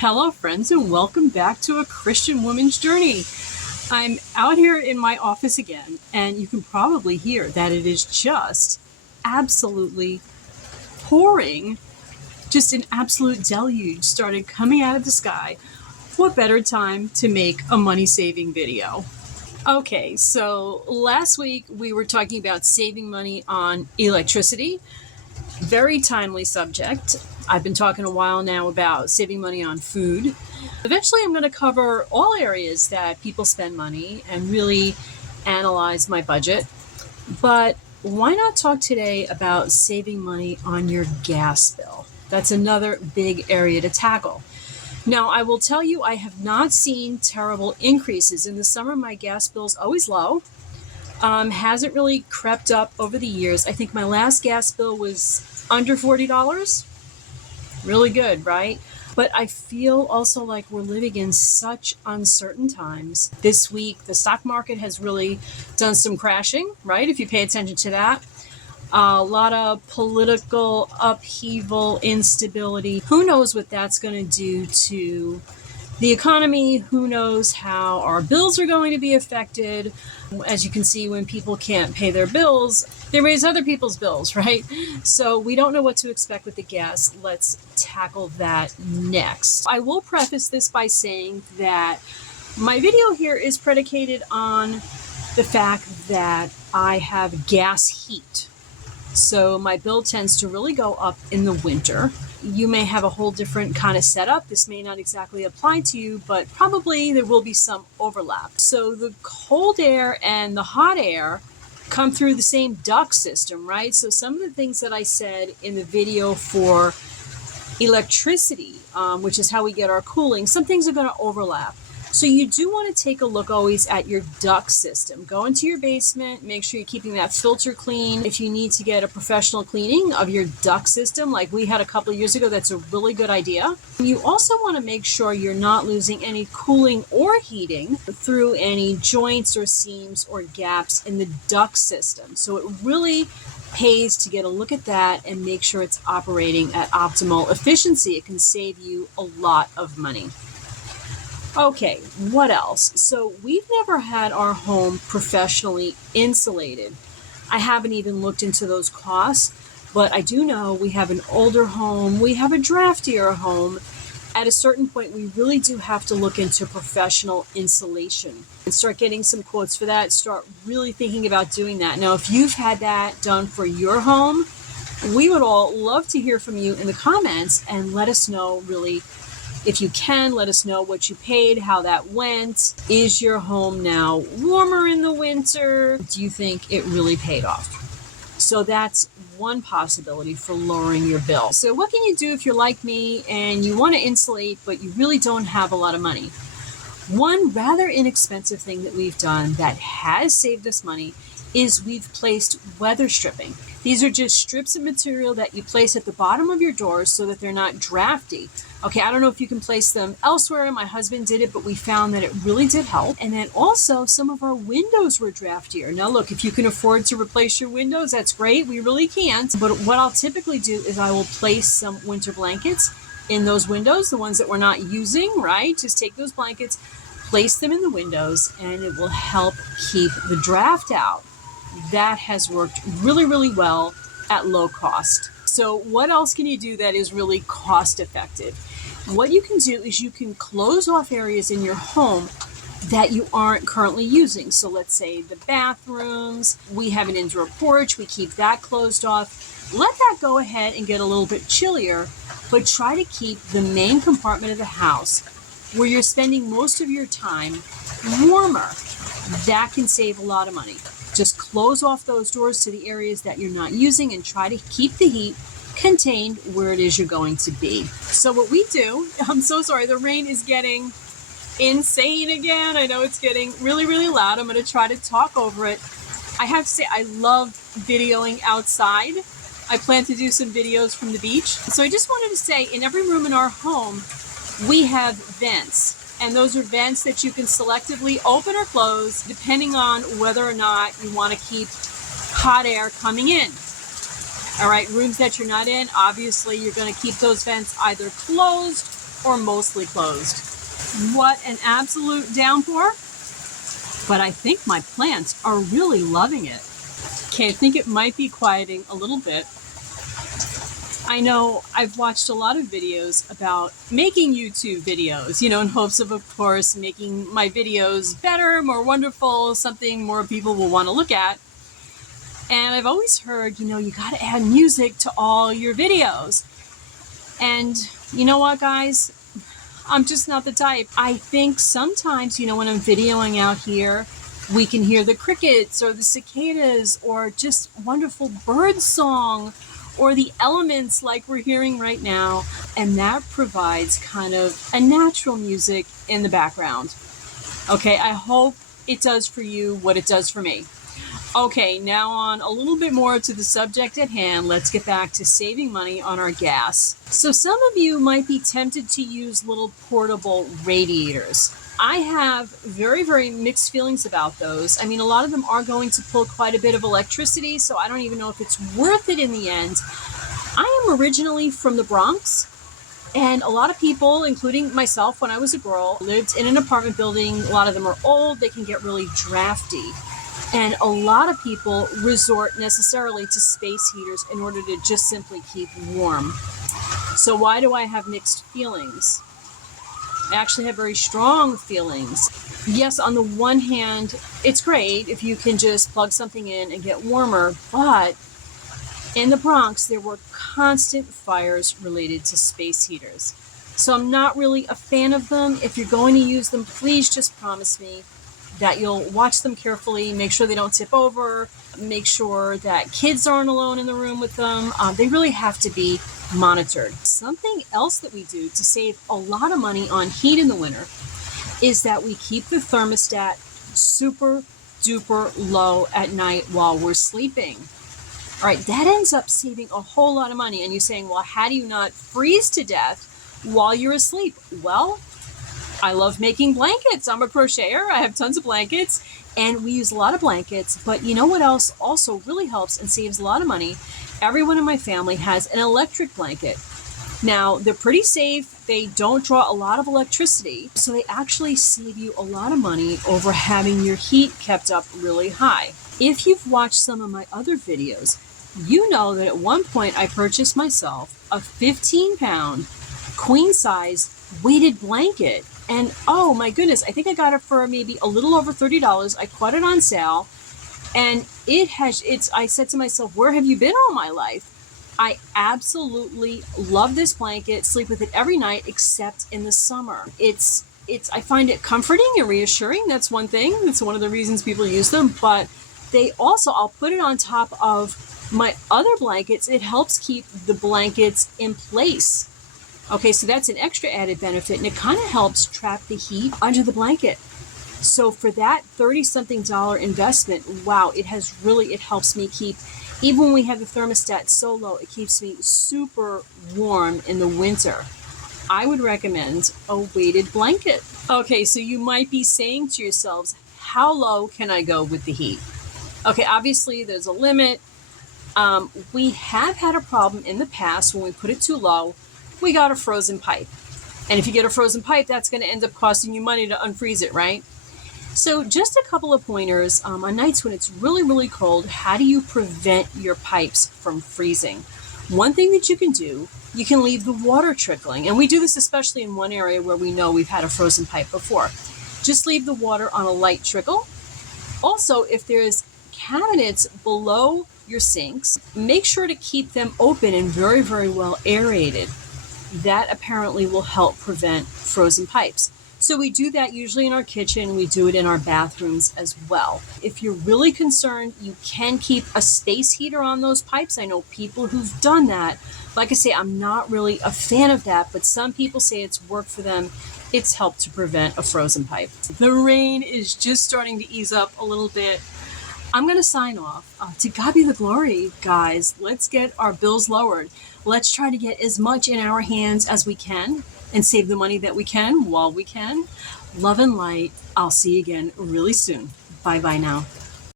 Hello, friends, and welcome back to A Christian Woman's Journey. I'm out here in my office again, and you can probably hear that it is just absolutely pouring. Just an absolute deluge started coming out of the sky. What better time to make a money-saving video? Okay, so last week we were talking about saving money on electricity. Very timely subject. I've been talking a while now about saving money on food. Eventually, I'm going to cover all areas that people spend money and really analyze my budget. But why not talk today about saving money on your gas bill? That's another big area to tackle. Now, I will tell you, I have not seen terrible increases. In the summer, my gas bill's always low. Hasn't really crept up over the years. I think my last gas bill was under $40. Really good, right? But I feel also like we're living in such uncertain times. This week, the stock market has really done some crashing, right? If you pay attention to that. A lot of political upheaval, instability. Who knows what that's going to do to the economy? Who knows how our bills are going to be affected? As you can see, when people can't pay their bills, they raise other people's bills, right? So we don't know what to expect with the gas. Let's tackle that next. I will preface this by saying that my video here is predicated on the fact that I have gas heat. So my bill tends to really go up in the winter. You may have a whole different kind of setup. This may not exactly apply to you, but probably there will be some overlap. So the cold air and the hot air come through the same duct system, right? So some of the things that I said in the video for electricity, which is how we get our cooling, some things are going to overlap. So you do want to take a look always at your duct system. Go into your basement, make sure you're keeping that filter clean. If you need to get a professional cleaning of your duct system, like we had a couple of years ago, that's a really good idea. You also want to make sure you're not losing any cooling or heating through any joints or seams or gaps in the duct system. So it really pays to get a look at that and make sure it's operating at optimal efficiency. It can save you a lot of money. Okay, what else? So we've never had our home professionally insulated. I haven't even looked into those costs, but I do know we have an older home, we have a draftier home. At a certain point, we really do have to look into professional insulation and start getting some quotes for that, start really thinking about doing that. Now, if you've had that done for your home, we would all love to hear from you in the comments and let us know really. If you can, let us know what you paid, how that went. Is your home now warmer in the winter? Do you think it really paid off? So that's one possibility for lowering your bill. So what can you do if you're like me and you want to insulate, but you really don't have a lot of money? One rather inexpensive thing that we've done that has saved us money is we've placed weather stripping. These are just strips of material that you place at the bottom of your doors so that they're not drafty. Okay, I don't know if you can place them elsewhere. My husband did it, but we found that it really did help. And then also some of our windows were draftier. Now look, if you can afford to replace your windows, that's great. We really can't. But what I'll typically do is I will place some winter blankets in those windows, the ones that we're not using, right? Just take those blankets, place them in the windows, and it will help keep the draft out. That has worked really, really well at low cost. So what else can you do that is really cost effective? What you can do is you can close off areas in your home that you aren't currently using. So let's say the bathrooms, we have an indoor porch, we keep that closed off. Let that go ahead and get a little bit chillier, but try to keep the main compartment of the house where you're spending most of your time warmer. That can save a lot of money. Just close off those doors to the areas that you're not using and try to keep the heat contained where it is you're going to be. So what we do, I'm so sorry, the rain is getting insane again. I know it's getting really, really loud. I'm going to try to talk over it. I have to say, I love videoing outside. I plan to do some videos from the beach. So I just wanted to say, in every room in our home, we have vents. And those are vents that you can selectively open or close depending on whether or not you want to keep hot air coming in. All right, rooms that you're not in, obviously you're going to keep those vents either closed or mostly closed. What an absolute downpour. But I think my plants are really loving it. Okay, I think it might be quieting a little bit. I know I've watched a lot of videos about making YouTube videos, in hopes of course, making my videos better, more wonderful, something more people will want to look at. And I've always heard, you got to add music to all your videos. And you know what, guys? I'm just not the type. I think sometimes, when I'm videoing out here, we can hear the crickets or the cicadas or just wonderful bird song or the elements like we're hearing right now. And that provides kind of a natural music in the background. Okay, I hope it does for you what it does for me. Okay, now on a little bit more to the subject at hand, let's get back to saving money on our gas. So some of you might be tempted to use little portable radiators. I have very, very mixed feelings about those. I mean, a lot of them are going to pull quite a bit of electricity, so I don't even know if it's worth it in the end. I am originally from the Bronx, and a lot of people, including myself when I was a girl, lived in an apartment building. A lot of them are old, they can get really drafty. And a lot of people resort necessarily to space heaters in order to just simply keep warm. So why do I have mixed feelings? I actually have very strong feelings. Yes, on the one hand, it's great if you can just plug something in and get warmer, but in the Bronx, there were constant fires related to space heaters. So I'm not really a fan of them. If you're going to use them, please just promise me that you'll watch them carefully, make sure they don't tip over, make sure that kids aren't alone in the room with them. They really have to be monitored. Something else that we do to save a lot of money on heat in the winter is that we keep the thermostat super duper low at night while we're sleeping. All right, that ends up saving a whole lot of money. And you're saying, well, how do you not freeze to death while you're asleep? Well, I love making blankets. I'm a crocheter. I have tons of blankets and we use a lot of blankets. But you know what else also really helps and saves a lot of money? Everyone in my family has an electric blanket. Now, they're pretty safe. They don't draw a lot of electricity. So they actually save you a lot of money over having your heat kept up really high. If you've watched some of my other videos, you know that at one point I purchased myself a 15-pound queen size weighted blanket. And oh my goodness, I think I got it for maybe a little over $30. I caught it on sale and I said to myself, where have you been all my life? I absolutely love this blanket, sleep with it every night except in the summer. I find it comforting and reassuring. That's one thing. That's one of the reasons people use them. But I'll put it on top of my other blankets. It helps keep the blankets in place. Okay, so that's an extra added benefit, and it kind of helps trap the heat under the blanket. So for that $30-something investment, wow, it helps me keep, even when we have the thermostat so low, it keeps me super warm in the winter. I would recommend a weighted blanket. Okay, so you might be saying to yourselves, how low can I go with the heat? Okay, obviously there's a limit. We have had a problem in the past when we put it too low. We got a frozen pipe. And if you get a frozen pipe, that's going to end up costing you money to unfreeze it, right? So just a couple of pointers on nights when it's really, really cold. How do you prevent your pipes from freezing? One thing that you can do, you can leave the water trickling. And we do this especially in one area where we know we've had a frozen pipe before. Just leave the water on a light trickle. Also, if there's cabinets below your sinks, make sure to keep them open and very, very well aerated. That apparently will help prevent frozen pipes. So we do that usually in our kitchen. We do it in our bathrooms as well. If you're really concerned, you can keep a space heater on those pipes. I know people who've done that. Like I say, I'm not really a fan of that, but some people say it's worked for them. It's helped to prevent a frozen pipe. The rain is just starting to ease up a little bit. I'm going to sign off. To God be the glory, guys. Let's get our bills lowered. Let's try to get as much in our hands as we can and save the money that we can while we can. Love and light. I'll see you again really soon. Bye-bye now.